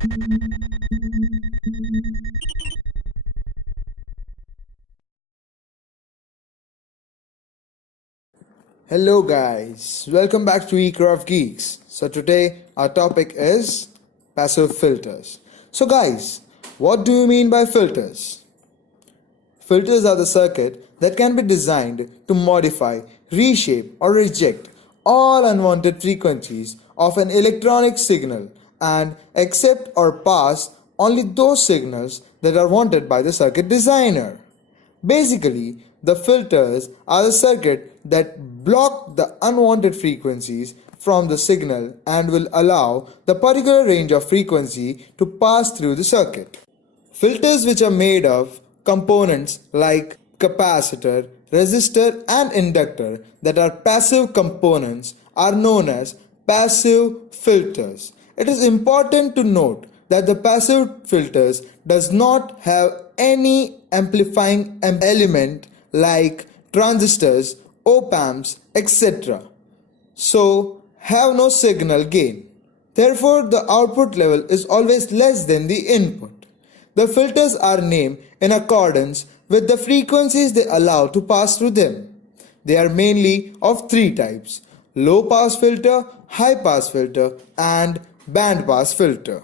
Hello guys, welcome back to Ekraft Geeks. So today our topic is passive filters. So guys, what do you mean by filters? Filters are the circuit that can be designed to modify, reshape or reject all unwanted frequencies of an electronic signal and accept or pass only those signals that are wanted by the circuit designer. Basically, the filters are the circuit that block the unwanted frequencies from the signal and will allow the particular range of frequency to pass through the circuit. Filters which are made of components like capacitor, resistor and inductor that are passive components are known as passive filters. It is important to note that the passive filters does not have any amplifying element like transistors, op-amps, etc. So have no signal gain. Therefore, the output level is always less than the input. The filters are named in accordance with the frequencies they allow to pass through them. They are mainly of three types: low pass filter, high pass filter and band pass filter.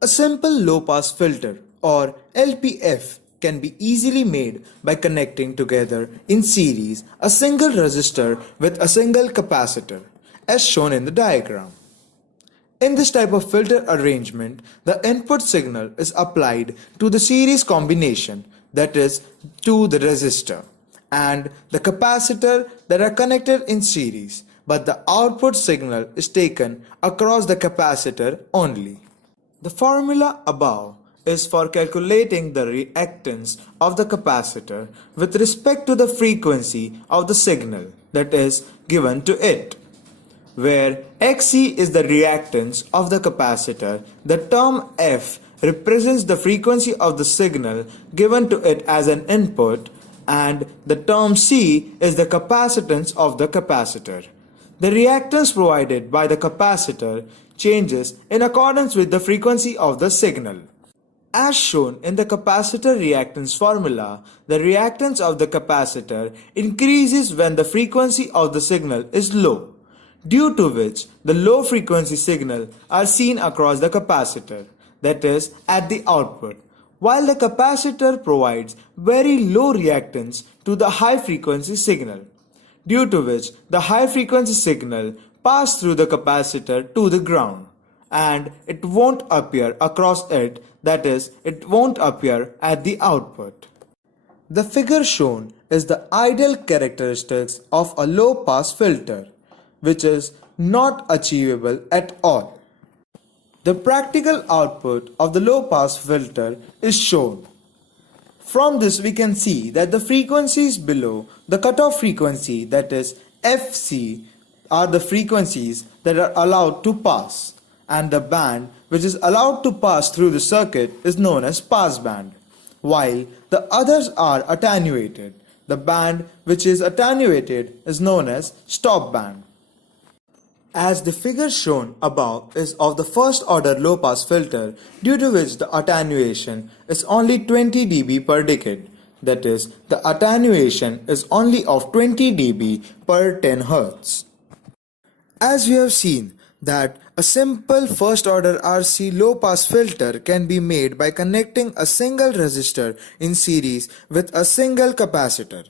A simple low pass filter or LPF can be easily made by connecting together in series a single resistor with a single capacitor, as shown in the diagram. In this type of filter arrangement, the input signal is applied to the series combination, that is, to the resistor and the capacitor that are connected in series, but the output signal is taken across the capacitor only. The formula above is for calculating the reactance of the capacitor with respect to the frequency of the signal that is given to it. Where Xc is the reactance of the capacitor, the term F represents the frequency of the signal given to it as an input, and the term C is the capacitance of the capacitor. The reactance provided by the capacitor changes in accordance with the frequency of the signal. As shown in the capacitor reactance formula, the reactance of the capacitor increases when the frequency of the signal is low, due to which the low frequency signal are seen across the capacitor, that is, at the output, while the capacitor provides very low reactance to the high frequency signal, due to which the high frequency signal pass through the capacitor to the ground and it won't appear across it, that is, it won't appear at the output. The figure shown is the ideal characteristics of a low pass filter, which is not achievable at all. The practical output of the low pass filter is shown. From this we can see that the frequencies below the cutoff frequency, that is Fc, are the frequencies that are allowed to pass, and the band which is allowed to pass through the circuit is known as pass band, while the others are attenuated. The band which is attenuated is known as stop band. As the figure shown above is of the first order low pass filter, due to which the attenuation is only 20 dB per decade, that is, the attenuation is only of 20 dB per 10 Hz. As we have seen that a simple first order RC low pass filter can be made by connecting a single resistor in series with a single capacitor.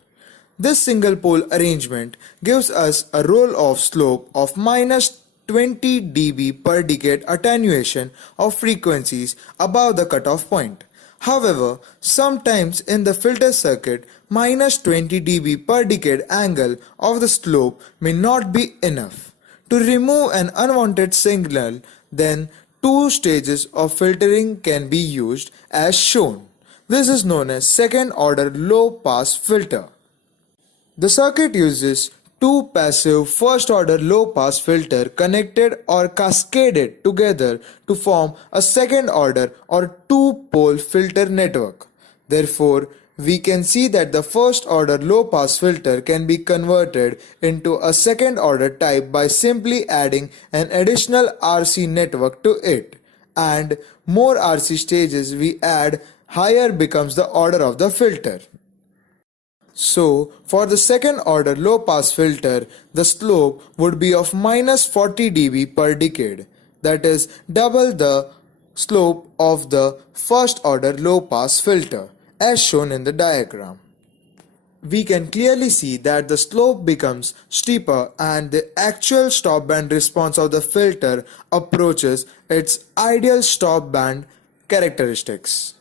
This single pole arrangement gives us a roll-off slope of minus 20 dB per decade attenuation of frequencies above the cutoff point. However, sometimes in the filter circuit, minus 20 dB per decade angle of the slope may not be enough. To remove an unwanted signal, then two stages of filtering can be used as shown. This is known as second order low pass filter. The circuit uses two passive first order low pass filter connected or cascaded together to form a second order or two pole filter network. Therefore, we can see that the first order low pass filter can be converted into a second order type by simply adding an additional RC network to it, and more RC stages we add, higher becomes the order of the filter. So, for the second order low pass filter, the slope would be of minus 40 dB per decade, that is double the slope of the first order low pass filter, as shown in the diagram. We can clearly see that the slope becomes steeper and the actual stop band response of the filter approaches its ideal stop band characteristics.